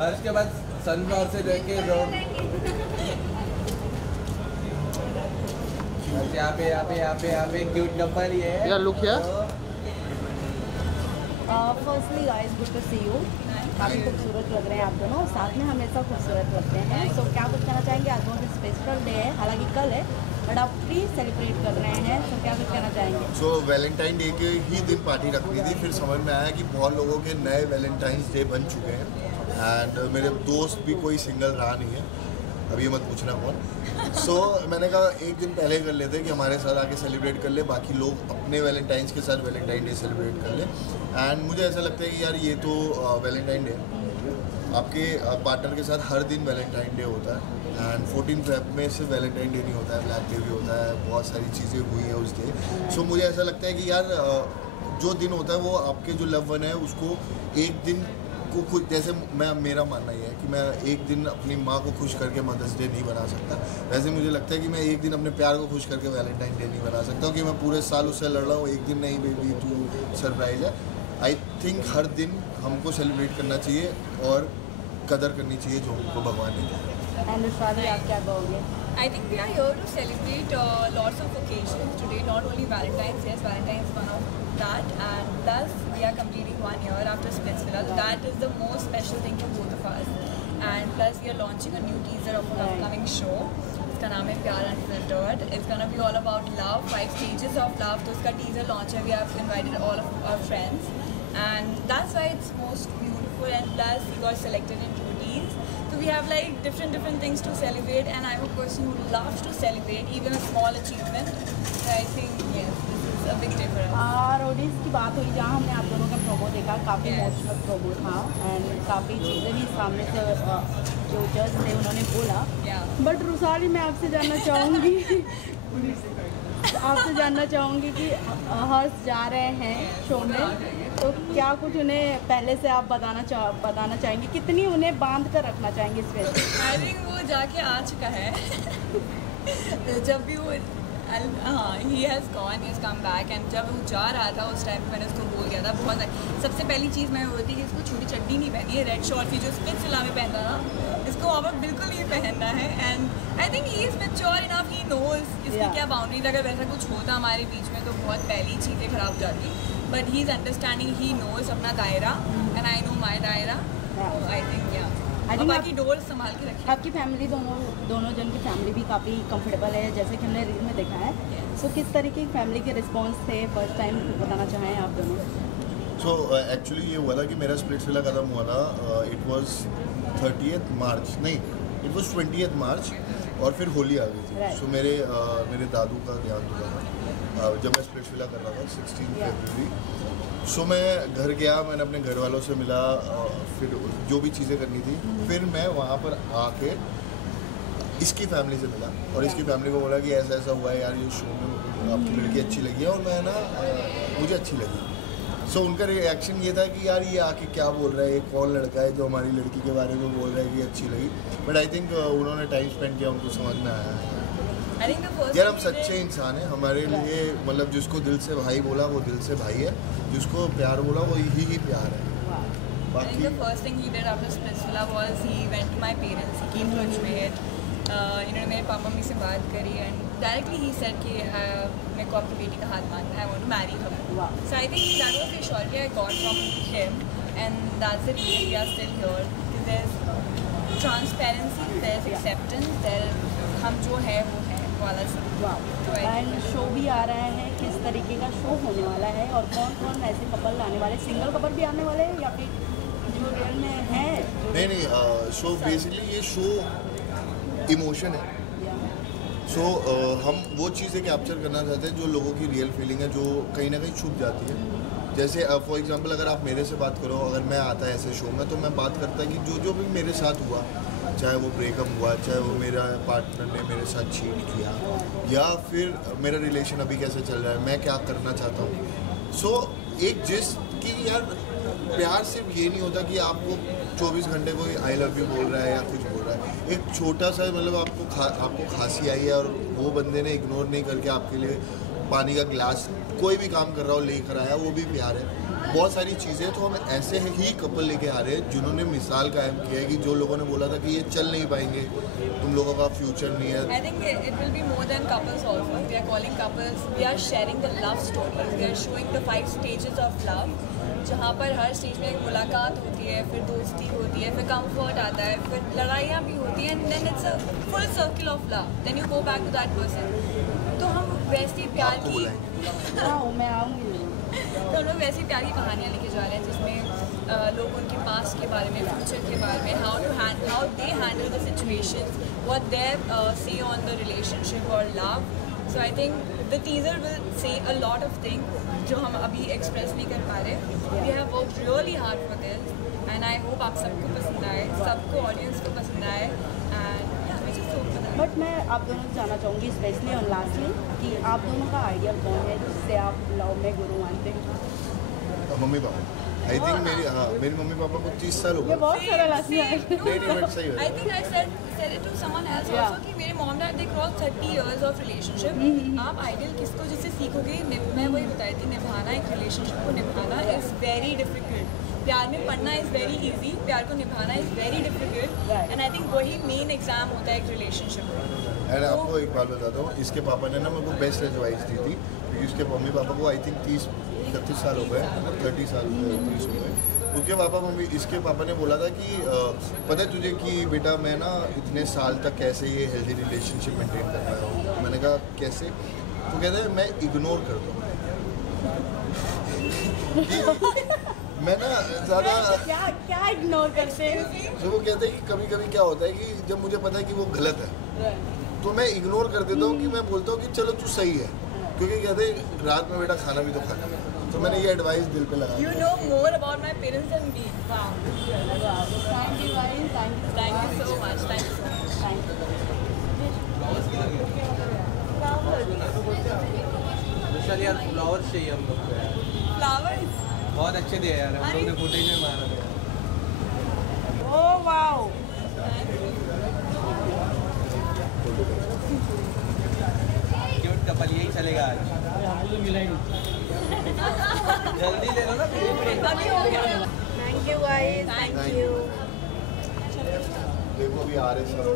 और उसके बाद सनफ्लावर से लेके रोड यहाँ पे क्यूट कपल ही है Yeah, look here. Firstly guys good to see you. काफ़ी खूबसूरत लग रहे हैं आप दोनों, साथ में हमेशा खूबसूरत लगते हैं। सो क्या कुछ कहना चाहेंगे? आज बहुत स्पेशल डे है, हालांकि कल है बट आप प्री सेलिब्रेट कर रहे हैं, तो क्या कुछ कहना चाहेंगे? सो वैलेंटाइन डे के ही दिन पार्टी रखनी थी, फिर समझ में आया कि बहुत लोगों के नए वैलेंटाइंस डे बन चुके हैं एंड मेरे दोस्त भी कोई सिंगल रहा नहीं है, अभी मत पूछना कौन। सो मैंने कहा एक दिन पहले कर लेते कि हमारे साथ आके सेलिब्रेट कर ले, बाकी लोग अपने वैलेंटाइंस के साथ वैलेंटाइन डे सेलिब्रेट कर ले। एंड मुझे ऐसा लगता है कि यार ये तो वैलेंटाइन डे आपके पार्टनर के साथ हर दिन वैलेंटाइन डे होता है एंड 14 फेब में सिर्फ वैलेंटाइन डे नहीं होता है, ब्लैक डे भी होता है, बहुत सारी चीज़ें हुई हैं उस डे। सो मुझे ऐसा लगता है कि यार जो दिन होता है वो आपके जो लव वन है उसको एक दिन को खुद, जैसे मेरा मानना ये है कि मैं एक दिन अपनी माँ को खुश करके मदर्स डे नहीं बना सकता, वैसे मुझे लगता है कि मैं एक दिन अपने प्यार को खुश करके वैलेंटाइन डे नहीं बना सकता कि मैं पूरे साल उससे लड़ रहा हूँ, एक दिन नहीं बेबी तू सरप्राइज है। आई थिंक हर दिन हमको सेलिब्रेट करना चाहिए और कदर करनी चाहिए जो हमको भगवान ने दिया। एंड शादी आप क्या कहोगे? I think we are here to celebrate lots of occasions today, not only Valentine's. Yes, Valentine's is one of that, and plus we are completing 1 year after Splitsvilla. That is the most special thing for both of us. And plus we are launching a new teaser of an upcoming show. इसका नाम है प्यार unfiltered. It's gonna be all about love, 5 stages of love. तो उसका teaser launch है. We have invited all of our friends, and that's why it's most beautiful. And plus we got selected in 2 teams. So we have like different things to celebrate, and I'm a person who loves to celebrate even a small achievement. So I think yes, this is a big day for us. Roadies की बात हुई जहाँ हमने आप दोनों का promo देखा, काफ़ी Yes. इमोशनल प्रोमो था एंड काफ़ी चीज़ें भी सामने से जो जज थे उन्होंने बोला। Yeah. बट रुसाली मैं आपसे जानना चाहूँगी कि हर्ष जा रहे हैं शो में, तो क्या कुछ उन्हें पहले से आप बताना चाहेंगे? कितनी उन्हें बांध कर रखना चाहेंगे इस वजह से? I think वो जाके आ चुका है. जब भी वो हाँ he has gone, he has come back, and जब वो जा रहा था उस टाइम पे मैंने उसको बोल दिया था बहुत सबसे पहली चीज़ मैं होती कि इसको छोटी चड्डी नहीं पहनी है, रेड शॉर्ट थी जो स्पिट्सविला में पहनता था, इसको अब बिल्कुल नहीं पहनना है। And I think he is mature enough, he knows इसकी क्या बाउंड्रीज, अगर वैसा कुछ होता हमारे बीच में तो बहुत पहली चीज़ें खराब हो जाती, but he is understanding, he knows अपना दायरा एंड आई नो माई दायरा। आई थिंक या बाकी डोर संभाल के रखिए। आपकी फैमिली दोनों जन की फैमिली भी काफ़ी कंफर्टेबल है, जैसे कि हमने रील में देखा है। सो किस तरीके की फैमिली के रिस्पॉन्स थे फर्स्ट टाइम बताना चाहें आप दोनों? सो एक्चुअली ये हुआ था कि मेरा स्प्लिट्सविला खत्म हुआ था, इट वाज 30th मार्च, नहीं इट वाज 20th मार्च, और फिर होली आ गई थी। सो मेरे दादू का देहांत हुआ था जब मैं स्प्लिट्सविला कर रहा था 16 फरवरी। सो मैं घर गया, मैंने अपने घर वालों से मिला, फिर जो भी चीज़ें करनी थी, फिर मैं वहाँ पर आके इसकी फैमिली से मिला और इसकी फैमिली को बोला कि ऐसा ऐसा हुआ है यार, ये शो में आपकी लड़की अच्छी लगी है और मैं ना मुझे अच्छी लगी। सो उनका रिएक्शन ये था कि यार ये आके क्या बोल रहा है, ये कौन लड़का है जो हमारी लड़की के बारे में बोल रहा है कि अच्छी लगी। बट आई थिंक उन्होंने टाइम स्पेंड किया, उनको समझ में आया यार हम सच्चे इंसान हैं, हमारे लिए मतलब जिसको दिल से भाई बोला वो दिल से भाई है, जिसको प्यार बोला वो ही प्यार है। I think the first thing he did after Splitsvilla was he went to my parents, he came to Ajmer, मेरे पापा मम्मी से बात करी एंड डायरेक्टली ही सेड कि मेरे को अपनी बेटी का हाथ मांगना है, I want to marry her. So I think that was the surety I got from him and that's the reason we are still here, there is transparency, there is acceptance, there हम जो है वो है वाला सब। And show भी आ रहा है, किस तरीके का शो होने वाला है और कौन कौन ऐसे कपल आने वाले, सिंगल कपल भी आने वाले हैं या फिर जो रियल में है? नहीं शो बेसिकली ये शो इमोशन है। सो हम वो चीज़ें कैप्चर करना चाहते हैं जो लोगों की रियल फीलिंग है, जो कहीं ना कहीं छुप जाती है। जैसे फॉर एग्जांपल अगर आप मेरे से बात करो, अगर मैं आता है ऐसे शो में तो मैं बात करता कि जो भी मेरे साथ हुआ, चाहे वो ब्रेकअप हुआ, चाहे वो मेरा पार्टनर ने मेरे साथ चीट किया, या फिर मेरा रिलेशन अभी कैसे चल रहा है, मैं क्या करना चाहता हूँ। सो एक जिस कि यार प्यार सिर्फ ये नहीं होता कि आपको 24 घंटे कोई आई लव यू बोल रहा है या कुछ बोल रहा है। एक छोटा सा मतलब आपको खांसी आई है और वो बंदे ने इग्नोर नहीं करके आपके लिए पानी का गिलास कोई भी काम कर रहा हो लेकर आया, वो भी प्यार है। बहुत सारी चीज़ें, तो हम ऐसे ही कपल लेके आ रहे हैं जिन्होंने मिसाल कायम किया है कि जो लोगों ने बोला था कि ये चल नहीं पाएंगे, तुम लोगों का फ्यूचर नहीं है। I think it will be more than couples also. We are calling couples. We are sharing the love stories. We are showing the 5 stages of love. जहाँ पर हर स्टेज में एक मुलाकात होती है, फिर दोस्ती होती है, फिर कंफर्ट आता है, फिर लड़ाइयाँ भी होती हैं, and then it's a full circle of love. Then you go back to that person. तो हम वैसी प्यार आपको की बुलाएंगे। हाँ मैं आऊँगी। तो हम लोग वैसी प्यार की कहानियाँ लेके जा रहे हैं जिसमें लोग उनके पास्ट के बारे में, फ्यूचर के बारे में, how they handle the situations, what their say on the relationship or love. So I think the teaser will say a lot of things जो हम अभी एक्सप्रेस नहीं कर पा रहे. We have worked really hard for this and I hope आप सबको पसंद आए, सबको ऑडियंस को पसंद आए and yeah, we just hope for that. But मैं आप दोनों से जानना चाहूँगी स्पेशली और लास्टली कि आप दोनों का आइडिया कौन है जिससे आप लव में गुरु मानते हैं? मम्मी पापा, आई थिंक मेरी मम्मी पापा को 30 साल हो ये गए। बहुत सारा लास्ट See, में no, नहीं, but सही है। I think I said it to someone else Yeah. also कि मेरे mom dad they crossed 30 years of relationship. आप ideal किसको जिससे सीखोगे, मैं वही बताई थी, निभाना एक relationship को निभाना is very difficult. प्यार में पढ़ना is very easy, प्यार को निभाना is very difficult. Right. And I think वही main exam होता है एक relationship में. एंड आपको एक बात बताता हूँ, इसके पापा ने ना मेरे को बेस्ट एडवाइस दी थी, क्योंकि इसके मम्मी पापा को आई थिंक 30-31 साल हो गए, 30 साल 30 हो गए। इसके पापा ने बोला था कि पता है तुझे कि बेटा मैं ना इतने साल तक कैसे ये हेल्दी रिलेशनशिप मेंटेन कर पाया हूँ। मैंने कहा कैसे? तो कहते हैं मैं इग्नोर कर दूँ। मैं ना ज़्यादा क्या इग्नोर करते हैं? जो वो कहते हैं कि कभी कभी क्या होता है कि जब मुझे पता है कि वो गलत है तो मैं इग्नोर कर देता हूँ, कि मैं बोलता हूँ कि चलो तू सही है, क्योंकि कहते हैं रात में बेटा खाना भी तो खाना है। तो मैंने ये एडवाइस दिल पे लगा। You know more about my parents than me. Wow. Thank you guys, Thank you so much. Thank you so much. Thank you. Vishal यार फ्लावर्स चाहिए हम लोग को यार, Flowers. बहुत अच्छे दिए यार, हम लोग ने फुटेज में मारा था। ओह वाओ, क्यूट कपल यही चलेगा आज। जल्दी ले लो ना। अभी हो गया. Thank you guys, Thank thank you. देखो अभी आ रहे सब।